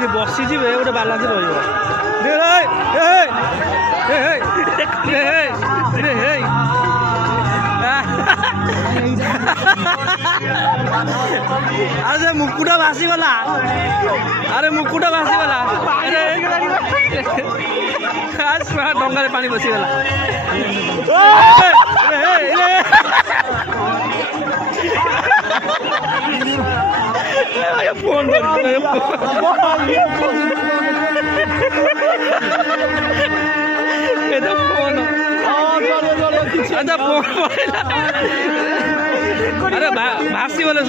ଯଦି ବସିଯିବେ ଗୋଟେ ବାଲାନ୍ସ ରହିବ। ଆରେ ସେ ମୁକୁଟ ଭାସିଗଲା, ଆରେ ମୁକୁଟ ଭାସିଗଲା, ଡଙ୍ଗାରେ ପାଣି ବସିଗଲା। ଫୋନ ଫୋନ ଆରେ ଭାସିଗଲେ ସବୁ।